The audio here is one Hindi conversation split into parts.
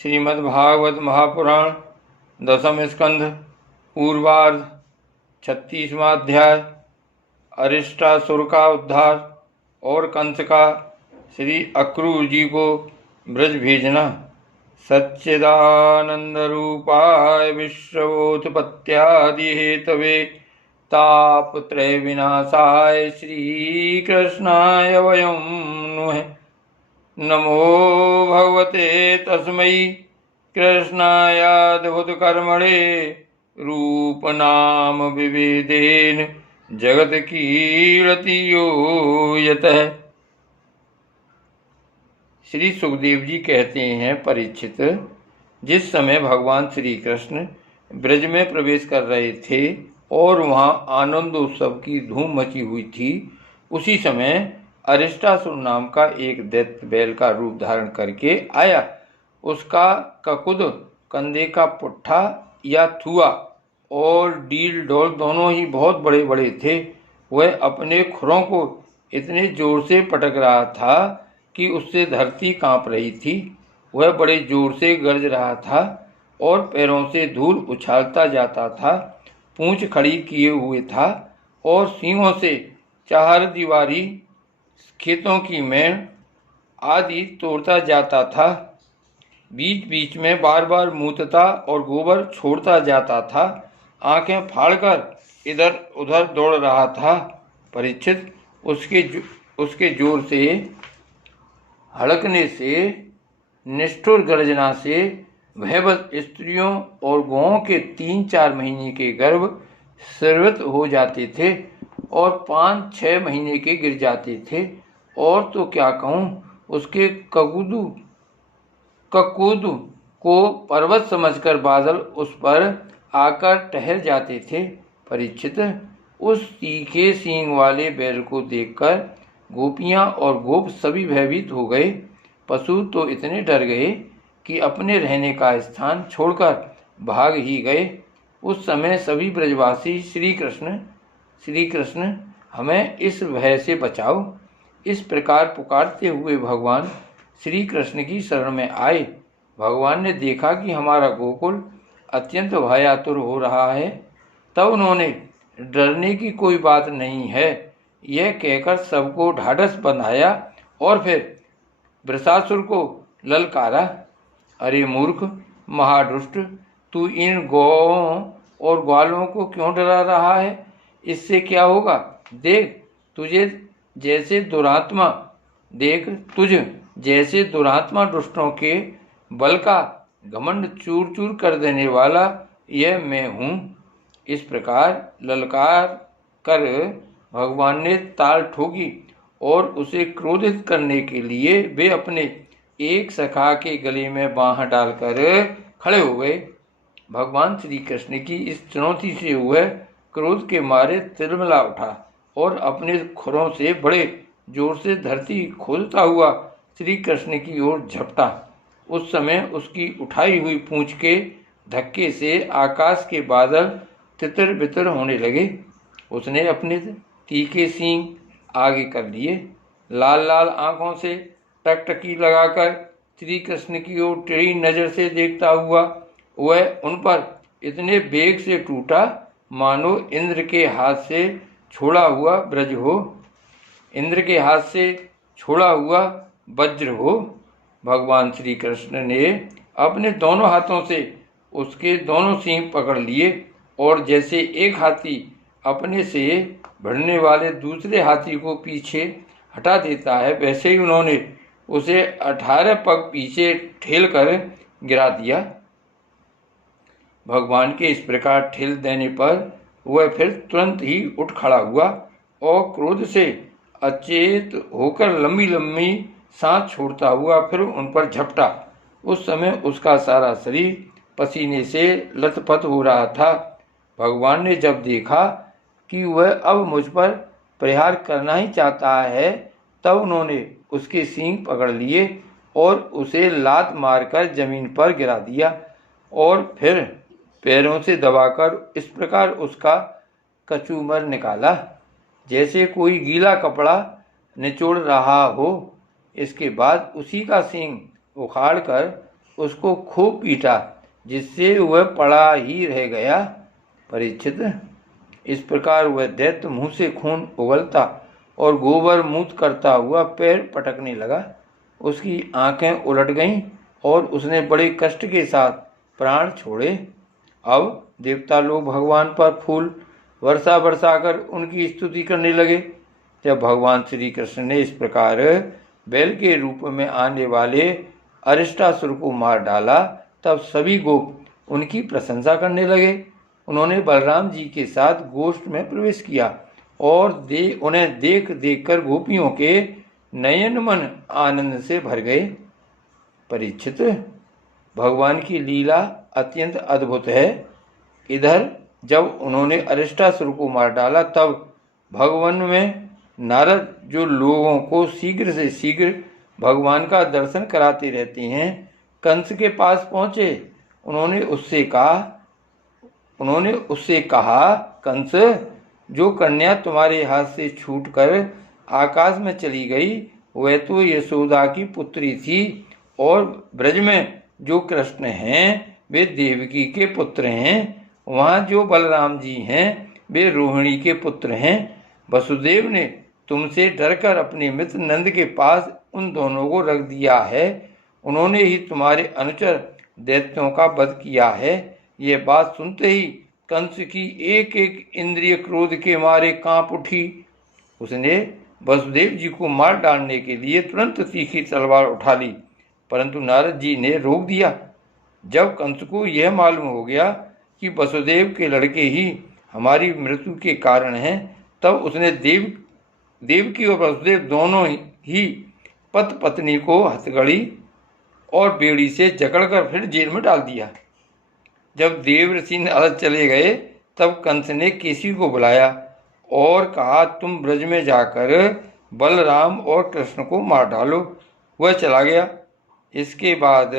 श्रीमद्भागवत महापुराण दसम स्कंध पूर्वार्ध 36वां अध्याय। अरिष्टासुर का उद्धार और कंस का श्री अक्रूर जी को ब्रज भेजना। सच्चिदानंद रूपाय विश्वोत्पत्त्यादि हेतवे तापत्रय विनाशाय श्री कृष्णाय वयं नुमः। नमो भगवते तस्मै कृष्णायाद्भुतकर्मणे रूपनाम विविधेन जगत कीर्ति यो यतः। श्री सुखदेव जी कहते हैं, परीक्षित, जिस समय भगवान श्री कृष्ण ब्रज में प्रवेश कर रहे थे और वहां आनंदोत्सव की धूम मची हुई थी, उसी समय अरिष्टासुर नाम का एक दैत्य बैल का रूप धारण करके आया। उसका ककुद, कंधे का पुट्ठा या थुआ और डील डोल दोनों ही बहुत बड़े बड़े थे। वह अपने खुरों को इतने जोर से पटक रहा था कि उससे धरती कांप रही थी। वह बड़े जोर से गरज रहा था और पैरों से धूल उछालता जाता था। पूंछ खड़ी किए हुए था और सींगों से चार दीवारी, खेतों की मेड़ आदि तोड़ता जाता था। बीच बीच में बार बार मूतता और गोबर छोड़ता जाता था। आंखें फाड़कर इधर उधर दौड़ रहा था। परीक्षित, उसके जोर से हड़कने से, निष्ठुर गर्जना से भयभीत स्त्रियों और गौओं के 3-4 महीने के गर्भ स्रवित हो जाते थे और 5-6 महीने के गिर जाते थे। और तो क्या कहूँ, उसके ककूद को पर्वत समझकर बादल उस पर आकर ठहर जाते थे। परीक्षित, उस तीखे सींग वाले बैल को देखकर गोपियाँ और गोप सभी भयभीत हो गए। पशु तो इतने डर गए कि अपने रहने का स्थान छोड़कर भाग ही गए। उस समय सभी ब्रजवासी श्री कृष्ण हमें इस भय से बचाओ, इस प्रकार पुकारते हुए भगवान श्री कृष्ण की शरण में आए। भगवान ने देखा कि हमारा गोकुल अत्यंत भयातुर हो रहा है। तब उन्होंने डरने की कोई बात नहीं है यह कहकर सबको ढाढ़स बंधाया और फिर वृषासुर को ललकारा। अरे मूर्ख, महादुष्ट, तू इन गौओं और ग्वालों को क्यों डरा रहा है? इससे क्या होगा? देख, तुझ जैसे दुरात्मा दुष्टों के बल का घमंड चूर चूर कर देने वाला यह मैं हूँ। इस प्रकार ललकार कर भगवान ने ताल ठोकी और उसे क्रोधित करने के लिए वे अपने एक सखा के गले में बाँह डालकर खड़े हो गए। भगवान श्री कृष्ण की इस चुनौती से वह क्रोध के मारे तिलमिला उठा और अपने खुरों से बड़े जोर से धरती खोदता हुआ श्री कृष्ण की ओर झपटा। उस समय उसकी उठाई हुई पूंछ के धक्के से आकाश के बादल तितर बितर होने लगे। उसने अपने तीखे सींग आगे कर लिए। लाल लाल आंखों से टकटकी लगाकर श्री कृष्ण की ओर टेढ़ी नजर से देखता हुआ वह उन पर इतने वेग से टूटा मानो इंद्र के हाथ से छोड़ा हुआ वज्र हो। भगवान श्री कृष्ण ने अपने दोनों हाथों से उसके दोनों सींग पकड़ लिए और जैसे एक हाथी अपने से भिड़ने वाले दूसरे हाथी को पीछे हटा देता है, वैसे ही उन्होंने उसे 18 पग पीछे ठेल कर गिरा दिया। भगवान के इस प्रकार ठेल देने पर वह फिर तुरंत ही उठ खड़ा हुआ और क्रोध से अचेत होकर लंबी लंबी सांस छोड़ता हुआ फिर उन पर झपटा। उस समय उसका सारा शरीर पसीने से लथपथ हो रहा था। भगवान ने जब देखा कि वह अब मुझ पर प्रहार करना ही चाहता है, तब उन्होंने उसके सींग पकड़ लिए और उसे लात मारकर जमीन पर गिरा दिया और फिर पैरों से दबाकर इस प्रकार उसका कचूमर निकाला जैसे कोई गीला कपड़ा निचोड़ रहा हो। इसके बाद उसी का सींग उखाड़कर उसको खूब पीटा, जिससे वह पड़ा ही रह गया। परीक्षित, इस प्रकार वह दैत्य मुंह से खून उगलता और गोबर मूत करता हुआ पैर पटकने लगा। उसकी आंखें उलट गईं और उसने बड़े कष्ट के साथ प्राण छोड़े। अब देवता लोग भगवान पर फूल वर्षा बरसाकर उनकी स्तुति करने लगे। जब भगवान श्री कृष्ण ने इस प्रकार बैल के रूप में आने वाले अरिष्टासुर को मार डाला, तब सभी गोप उनकी प्रशंसा करने लगे। उन्होंने बलराम जी के साथ गोष्ठ में प्रवेश किया और उन्हें देख देख कर गोपियों के नयन मन आनंद से भर गए। परीक्षित, भगवान की लीला अत्यंत अद्भुत है। इधर जब उन्होंने अरिष्टासुर को मार डाला, तब भगवान में नारद, जो लोगों को शीघ्र से शीघ्र भगवान का दर्शन कराते रहते हैं, कंस के पास पहुंचे। उन्होंने उससे कहा, कंस, जो कन्या तुम्हारे हाथ से छूटकर आकाश में चली गई, वह तो यशोदा की पुत्री थी, और ब्रज में जो कृष्ण हैं वे देवकी के पुत्र हैं। वहाँ जो बलराम जी हैं वे रोहिणी के पुत्र हैं। वसुदेव ने तुमसे डरकर अपने मित्र नंद के पास उन दोनों को रख दिया है। उन्होंने ही तुम्हारे अनुचर दैत्यों का वध किया है। ये बात सुनते ही कंस की एक एक इंद्रिय क्रोध के मारे कांप उठी। उसने वसुदेव जी को मार डालने के लिए तुरंत तीखी तलवार उठा ली, परंतु नारद जी ने रोक दिया। जब कंस को यह मालूम हो गया कि वसुदेव के लड़के ही हमारी मृत्यु के कारण हैं, तब उसने देवकी और वसुदेव दोनों ही पति पत्नी को हथकड़ी और बेड़ी से जकड़कर फिर जेल में डाल दिया। जब देवर्षि नारद चले गए, तब कंस ने केसी को बुलाया और कहा, तुम ब्रज में जाकर बलराम और कृष्ण को मार डालो। वह चला गया। इसके बाद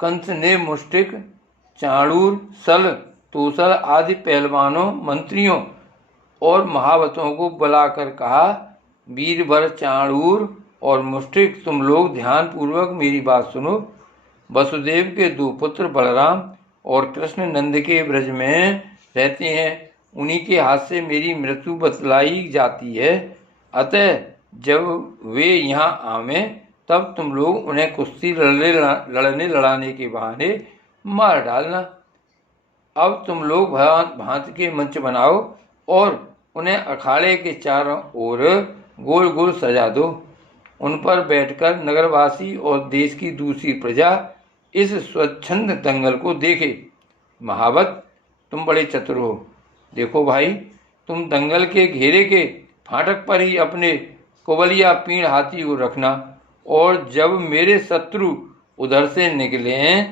कंस ने मुष्टिक, चाणूर, सल, तोसल आदि पहलवानों, मंत्रियों और महावतों को बुलाकर कहा, वीरभर, चाणूर और मुष्टिक, तुम लोग ध्यान पूर्वक मेरी बात सुनो। वसुदेव के दो पुत्र बलराम और कृष्ण नंद के ब्रज में रहते हैं। उन्हीं के हाथ से मेरी मृत्यु बतलाई जाती है। अतः जब वे यहाँ आवें, तब तुम लोग उन्हें कुश्ती लड़ने लड़ाने के बहाने मार डालना। अब तुम लोग भांति के मंच बनाओ और उन्हें अखाड़े के चारों ओर गोल गोल सजा दो। उन पर बैठकर नगरवासी और देश की दूसरी प्रजा इस स्वच्छंद दंगल को देखे। महावत, तुम बड़े चतुर हो। देखो भाई, तुम दंगल के घेरे के फाटक पर ही अपने कुबलिया पीण हाथी को रखना, और जब मेरे शत्रु उधर से निकले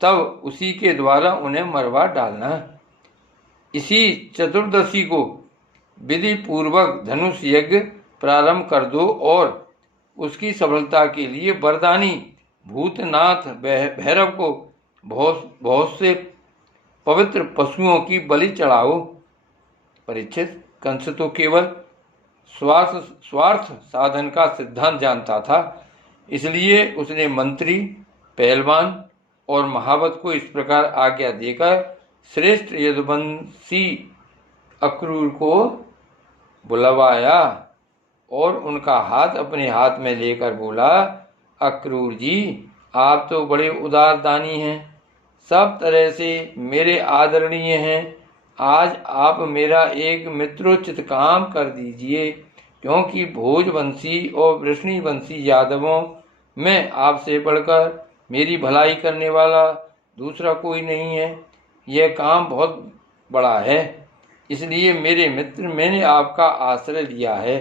तब उसी के द्वारा उन्हें मरवा डालना। इसी चतुर्दशी को विधि पूर्वक धनुष यज्ञ प्रारंभ कर दो और उसकी सफलता के लिए वरदानी भूतनाथ भैरव को बहुत से पवित्र पशुओं की बलि चढ़ाओ। परीक्षित, कंस तो केवल स्वार्थ साधन का सिद्धांत जानता था, इसलिए उसने मंत्री, पहलवान और महावत को इस प्रकार आज्ञा देकर श्रेष्ठ यदुवंशी अक्रूर को बुलवाया और उनका हाथ अपने हाथ में लेकर बोला, अक्रूर जी, आप तो बड़े उदार दानी हैं, सब तरह से मेरे आदरणीय हैं। आज आप मेरा एक मित्रोचित काम कर दीजिए, क्योंकि भोजवंशी और वृष्णिवंशी यादवों में आपसे बढ़कर मेरी भलाई करने वाला दूसरा कोई नहीं है। यह काम बहुत बड़ा है, इसलिए मेरे मित्र, मैंने आपका आश्रय लिया है।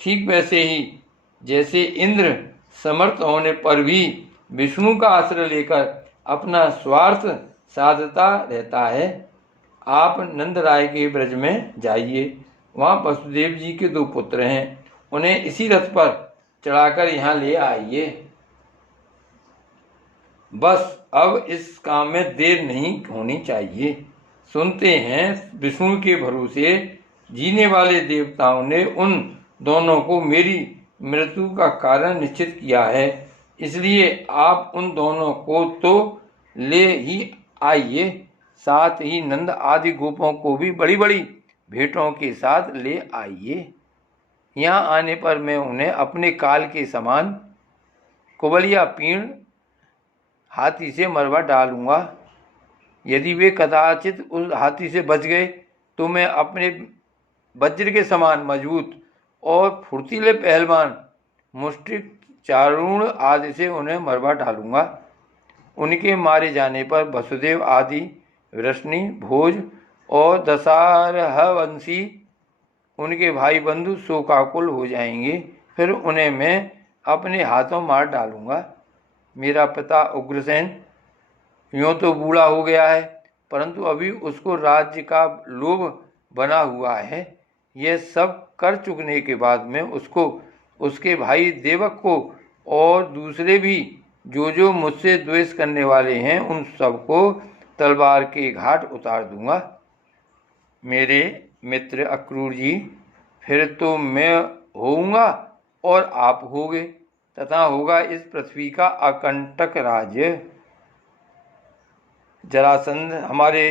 ठीक वैसे ही जैसे इंद्र समर्थ होने पर भी विष्णु का आश्रय लेकर अपना स्वार्थ साधता रहता है। आप नंदराय के ब्रज में जाइए, वहाँ वसुदेव जी के दो पुत्र हैं, उन्हें इसी रथ पर चढ़ाकर यहाँ ले आइए। बस अब इस काम में देर नहीं होनी चाहिए। सुनते हैं विष्णु के भरोसे जीने वाले देवताओं ने उन दोनों को मेरी मृत्यु का कारण निश्चित किया है, इसलिए आप उन दोनों को तो ले ही आइए, साथ ही नंद आदि गोपों को भी बड़ी बड़ी भेंटों के साथ ले आइए। यहाँ आने पर मैं उन्हें अपने काल के समान कुबलिया पीण हाथी से मरवा डालूंगा। यदि वे कदाचित उस हाथी से बच गए तो मैं अपने वज्र के समान मजबूत और फुर्तीले पहलवान मुष्टिक चारूण आदि से उन्हें मरवा डालूंगा। उनके मारे जाने पर वसुदेव आदि वृष्णि भोज और दशारहवंशी उनके भाई बंधु शोकाकुल हो जाएंगे। फिर उन्हें मैं अपने हाथों मार डालूंगा। मेरा पिता उग्रसेन यूँ तो बूढ़ा हो गया है, परंतु अभी उसको राज्य का लोभ बना हुआ है। यह सब कर चुकने के बाद में उसको, उसके भाई देवक को और दूसरे भी जो मुझसे द्वेष करने वाले हैं उन सबको तलवार के घाट उतार दूंगा। मेरे मित्र अक्रूर जी, फिर तो मैं होऊंगा और आप होगे, तथा होगा इस पृथ्वी का अकंटक राज्य। जरासंध हमारे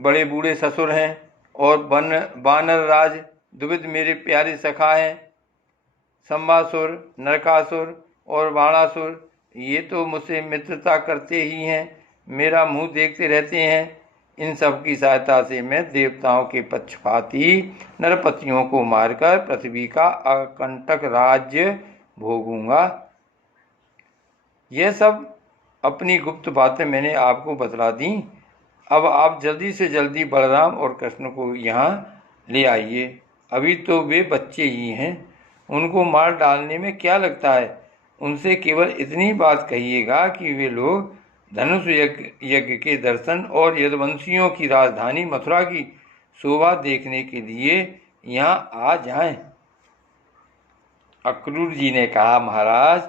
बड़े बूढ़े ससुर हैं और बानर राज द्विविध मेरे प्यारे सखा हैं। संबासुर, नरकासुर और बाणासुर ये तो मुझसे मित्रता करते ही हैं, मेरा मुंह देखते रहते हैं। इन सब की सहायता से मैं देवताओं के पक्षपाती नरपतियों को मारकर पृथ्वी का अकंटक राज्य भोगूंगा। यह सब अपनी गुप्त बातें मैंने आपको बतला दी। अब आप जल्दी से जल्दी बलराम और कृष्ण को यहाँ ले आइए। अभी तो वे बच्चे ही हैं, उनको मार डालने में क्या लगता है। उनसे केवल इतनी बात कहिएगा कि वे लोग धनुष यज्ञ के दर्शन और यदुवंशियों की राजधानी मथुरा की शोभा देखने के लिए यहाँ आ जाएं। अक्रूर जी ने कहा, महाराज,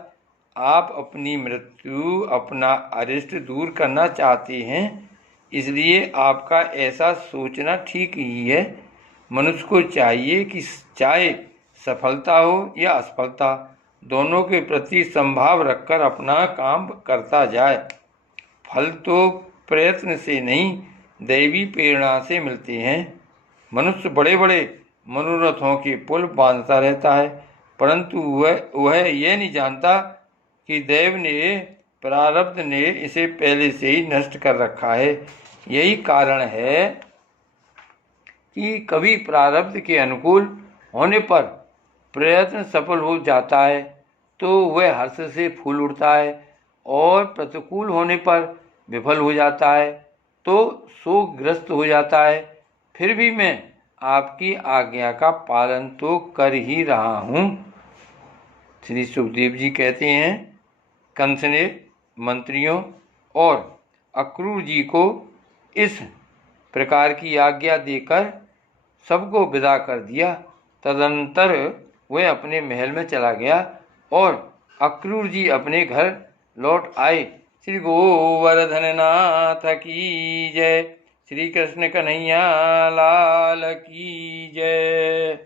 आप अपनी मृत्यु, अपना अरिष्ट दूर करना चाहते हैं, इसलिए आपका ऐसा सोचना ठीक ही है। मनुष्य को चाहिए कि चाहे सफलता हो या असफलता, दोनों के प्रति संभाव रखकर अपना काम करता जाए। फल तो प्रयत्न से नहीं, दैवी प्रेरणा से मिलते हैं। मनुष्य बड़े बड़े मनोरथों के पुल बांधता रहता है, परंतु वह यह नहीं जानता कि दैव ने, प्रारब्ध ने इसे पहले से ही नष्ट कर रखा है। यही कारण है कि कभी प्रारब्ध के अनुकूल होने पर प्रयत्न सफल हो जाता है तो वह हर्ष से फूल उठता है, और प्रतिकूल होने पर विफल हो जाता है तो शोकग्रस्त हो जाता है। फिर भी मैं आपकी आज्ञा का पालन तो कर ही रहा हूँ। श्री सुखदेव जी कहते हैं, कंस ने मंत्रियों और अक्रूर जी को इस प्रकार की आज्ञा देकर सबको विदा कर दिया। तदनंतर वह अपने महल में चला गया और अक्रूर जी अपने घर लौट आए। श्री गोवर्धन नाथ की जय। श्री कृष्ण कन्हैया लाल की जय।